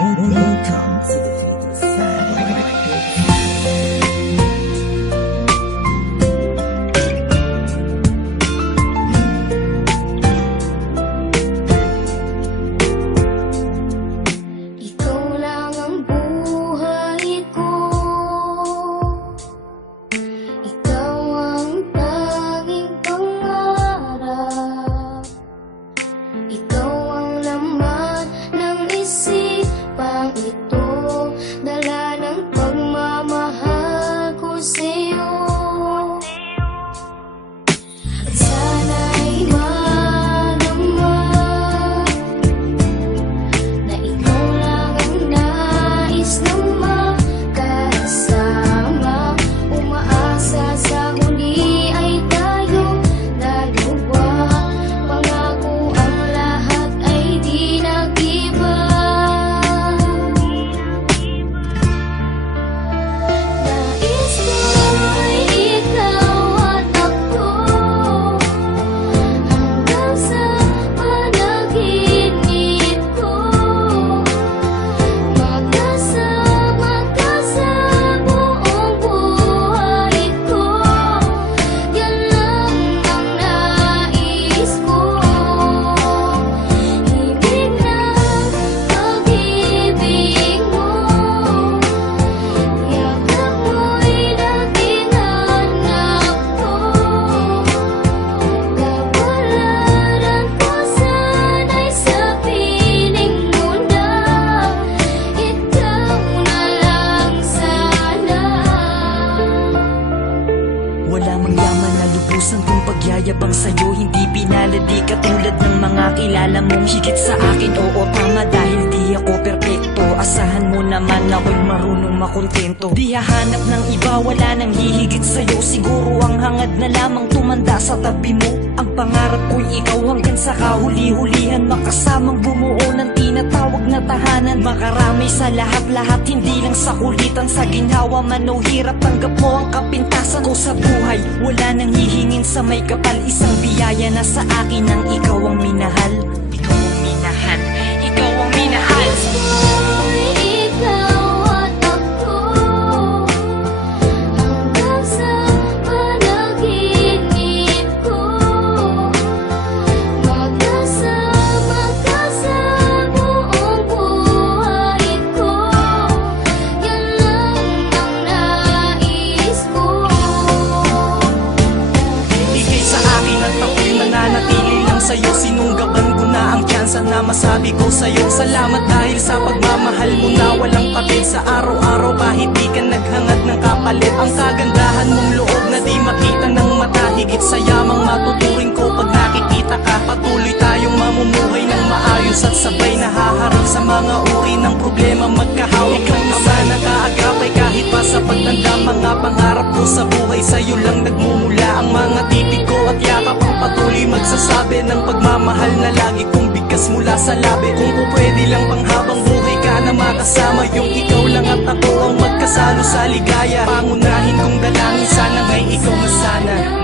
Welcome to the side. Ikaw lang ang buhay ko, ikaw ang tanging pangarap, ikaw ang laman ng isipang ito, dala ng pagmamahal ko sa'yo. At sana'y madama na ikaw lang ang nais na makasama. Umaasa sa huli ay tayong dalawa. Pangako ang lahat ay di nag-iba. Nais ko ay ikaw at ako, hanggang sa panaginip ko. Magkasama ka sa buong buhay ko. Yan lang ang nais ko. Ibig ng pag-ibig mo, yakap mo'y laging hanap ko. Kapalaran ko sana'y sa piling mo na ikaw na lang sana. Wala mang yaman na lubusan kung pagyayabang sa'yo. Hindi pinalad, di katulad ng mga kilala mong higit sa akin. Oo, tama, dahil di ako perpekto. Asahan mo naman ako'y marunong makontento. Di hahanap ng iba, wala nang hihigit sa'yo. Siguro ang hangad na lamang tumanda sa tabi mo. Ang pangarap ko'y ikaw hanggang sa kahuli-hulihan, makasamang bumuo ng tinatawag na tahanan. Makaramay sa lahat-lahat, hindi lang sa kulitan. Sa ginhawa man o hirap, tanggap mo ang kapintasan ko sa buhay. Wala nang hihingin sa may kapal, isang biyaya na sa akin ang ikaw ang minahal. Ikaw ang minahal, ikaw ang minahal. Ikaw at ako, hanggang sa panaginip ko. Magkasama ka sa buong buhay ko. Yan lang ang nais ko. Ibigay sa akin at ako'y mananatili lang sa'yo. Sinunggaban ko na ang tsansa na masabi ko sa'yo. Salamat dahil sa pagmamahal mo na walang patid. Sa araw-araw kahit di ka naghangad ng kapalit. Ang kagandahan mong loob na di makita ng mata. Higit sa yamang matuturing ko pag nakikita ka. Patuloy tayong mamumuhay ng maayos at sabay nahaharap sa mga uri ng problema. Magkahawak ng ama na kaagapay kahit pa sa pagtanda. Mga pangarap ko sa buhay sa'yo lang nagmumula. Ang mga titig ko at yakap ang patuloy magsasabi ng pagmamahal na lagi kong bigkas mula sa labi. Kung pwede lang pang habang buhay ka na makasama, yung ikaw lang at ako ang magkasalo sa ligaya. Pangunahin kong dalangin, sana nga'y ikaw na sana.